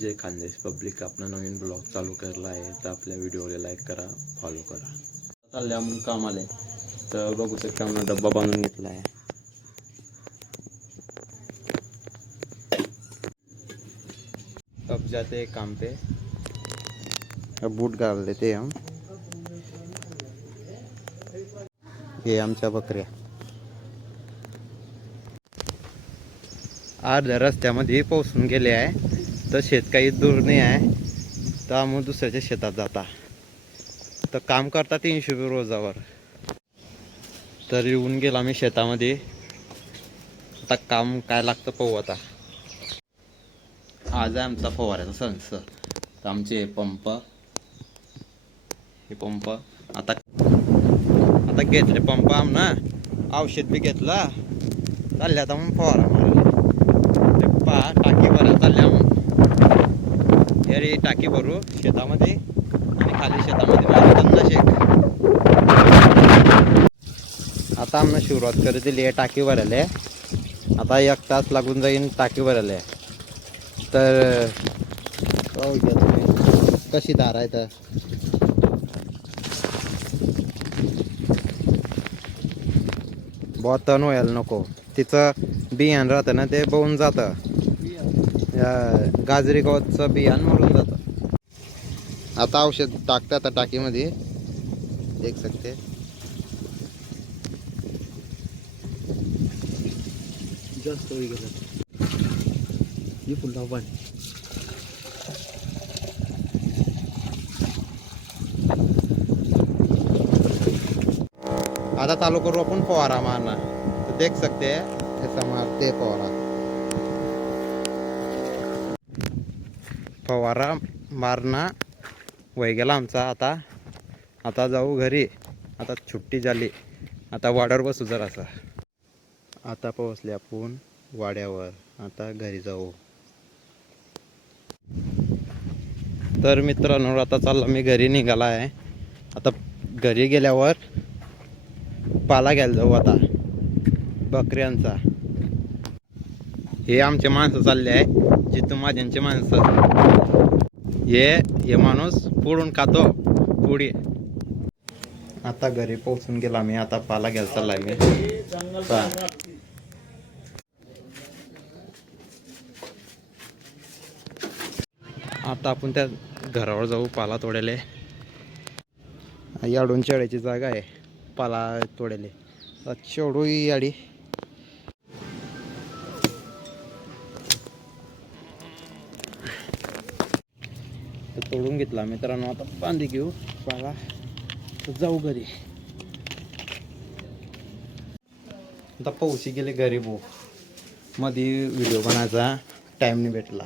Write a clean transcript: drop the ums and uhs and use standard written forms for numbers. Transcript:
जय Khandesh public, आपला नवीन blog चालू करला आहे तर आपल्या व्हिडिओला लाईक करा, फॉलो करा. चालल्या म्हणून काम आले तर बघू शकता आम्ही डब्बा बांधून घेतला आहे. अब जाते काम पे. अब बूट घाल लेते हम. हे आमच्या बकऱ्या अर्ध्या रस्त्यामध्ये पोहोचून गेले आहे. तर शेत काही दूर नाही आहे, तर आम्ही दुसऱ्याच्या शेतात जाता. तर काम करता 300 रुपये रोजावर. तर येऊन गेला मी शेतामध्ये. आता काम काय लागतं पाहू. आता आज आहे आमचा फवाऱ्याचा सण. तर आमचे पंप आता घेतले पंप आमना. औषध बी घेतला. चालले आता मग फवारा मारायला. टाकी भरा चालल्या मग. यारी टाकी भरू शेतामध्ये आणि खाली शेतामध्ये मारताना शेक. आता आम्हाला सुरुवात कर दिली आहे टाकी भरायला. आता 1 तास लागून जाईन टाकी भरायला. तर कशी धार आहे तर बहुत तण व्हायला नको. तिचं बियाण राहतं ना, ते बवून जातं. गाजरी गवतचं बियाण मरून जातं. आता औषध टाकतं आता टाकीमध्ये, देख सकते. जास्त होई गेलं हे फुल पाणी. आता चालू करू आपण फवारा मारना. तो देख सकते हैं ऐसा मारते फवारा मारना वय गेला आमचा. आता जाऊ घरी. आता सुट्टी झाली. आता वाड्यावर बसू जरासा. आता पोहोचले आपण वाड्यावर. आता घरी जाऊ. तर मित्रांनो आता चालला मी घरी निघाला आहे. आता घरी गेल्यावर पाला घ्यायला जाऊ आता बकऱ्यांचा. हे आमचे माणसं चालले आहे. जिथून माझ्यांचे माणसं. हे माणूस पुढून खातो पुढे. आता घरी पोहोचून गेला मी. आता पाला घ्यायला चाललाय मी. आता आपण त्या घरावर जाऊ पाला तोडायला. याडून चढायची जागा आहे पाला तोडायला. चढू याडी. तोडून घेतला मित्रांनो. आता बांधी घेऊ पाला. जाऊ घरी. आता पोहोची गेले घरी भाऊ. मध्ये व्हिडिओ बनायचा टाइम नाही भेटला.